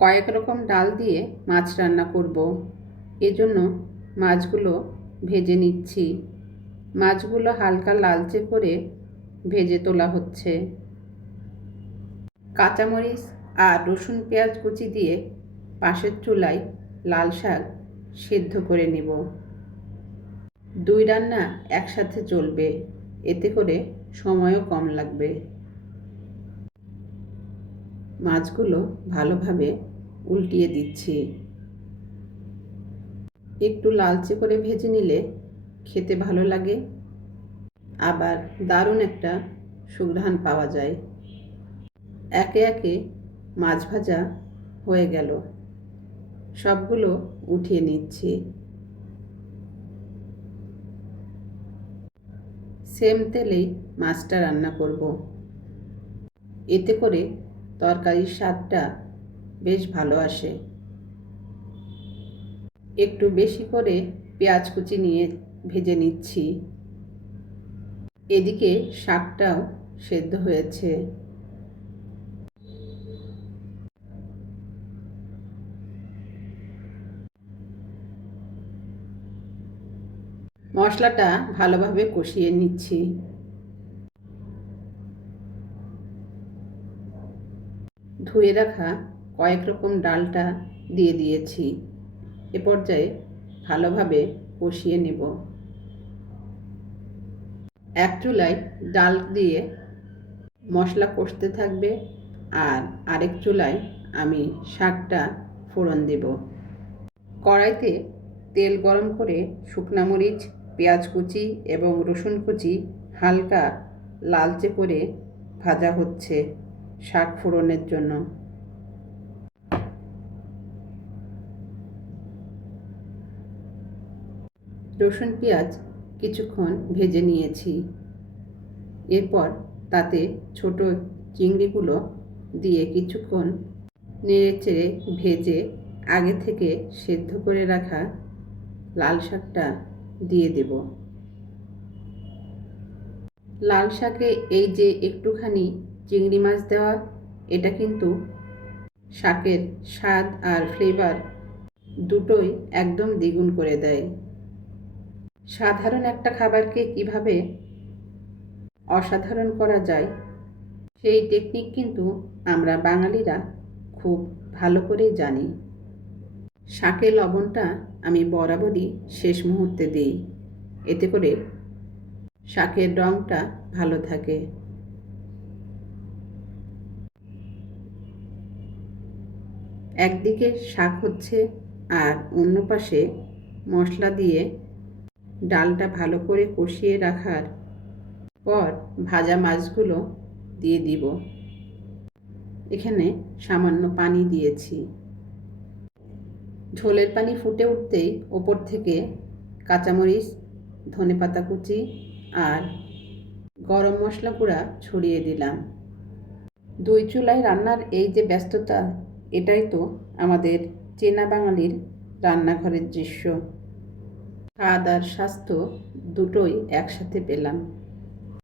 কয়েক রকম ডাল দিয়ে মাছ রান্না করব। এজন্য মাছগুলো ভেজে নিচ্ছি। মাছগুলো হালকা লালচে করে ভেজে তোলা হচ্ছে। কাঁচামরিচ আর রসুন পেঁয়াজ কুচি দিয়ে পাশের চুলায় লাল শাক সিদ্ধ করে নেব। দুই রান্না একসাথে চলবে, এতে করে সময়ও কম লাগবে। মাছগুলো ভালোভাবে উল্টিয়ে দিচ্ছি। একটু লালচে করে ভেজে নিলে খেতে ভালো লাগে, আবার দারুণ একটা সুঘ্রাণ পাওয়া যায়। একে একে মাছ ভাজা হয়ে গেল, সবগুলো উঠিয়ে নিচ্ছি। সেম তেলেই মাছটা রান্না করব। এতে করে তরকারির স্বাদটা বেশ ভালো আসে। একটু বেশি করে পেঁয়াজ কুচি নিয়ে ভেজে নিচ্ছি। এদিকে শাকটাও সেদ্ধ হয়েছে। মশলাটা ভালোভাবে কষিয়ে নিচ্ছি। ধুয়ে রাখা কয়েক রকম ডালটা দিয়ে দিয়েছি। এ পর্যায়ে ভালোভাবে কষিয়ে নেব। এক চুলায় ডাল দিয়ে মশলা কষতে থাকবে, আর আরেক চুলায় আমি শাকটা ফোড়ন দেব। কড়াইতে তেল গরম করে শুকনা মরিচ, পেঁয়াজ কুচি এবং রসুন কুচি হালকা লালচে করে ভাজা হচ্ছে শাক ফোড়নের জন্য। রসুন পেঁয়াজ কিছুক্ষণ ভেজে নিয়েছি। এরপর তাতে ছোট চিংড়িগুলো দিয়ে কিছুক্ষণ নেড়েচেড়ে ভেজে আগে থেকে সেদ্ধ করে রাখা লাল শাকটা দিয়ে দেব। লাল শাকে এই যে একটুখানি চিংড়ি মাছ দেওয়া, এটা কিন্তু শাকের স্বাদ আর ফ্লেভার দুটোই একদম দ্বিগুণ করে দেয়। সাধারণ একটা খাবারকে কিভাবে অসাধারণ করা যায়, সেই টেকনিক কিন্তু আমরা বাঙালিরা খুব ভালো করেই জানি। শাকে লবণটা আমি বরাবরই শেষ মুহূর্তে দিই, এতে করে শাকের রঙটা ভালো থাকে। একদিকে শাক হচ্ছে আর অন্য পাশে মশলা দিয়ে ডালটা ভালো করে কষিয়ে রাখার পর ভাজা মাছগুলো দিয়ে দিব। এখানে সামান্য পানি দিয়েছি। ঝোলের পানি ফুটে উঠতেই ওপর থেকে কাঁচামরিচ, ধনেপাতা কুচি আর গরম মশলা গুঁড়া ছড়িয়ে দিলাম। দুই চুলায় রান্নার এই যে ব্যস্ততা, এটাই তো আমাদের চেনা বাঙালির রান্নাঘরের দৃশ্য। স্বাদ আর স্বাস্থ্য দুটোই একসাথে পেলাম।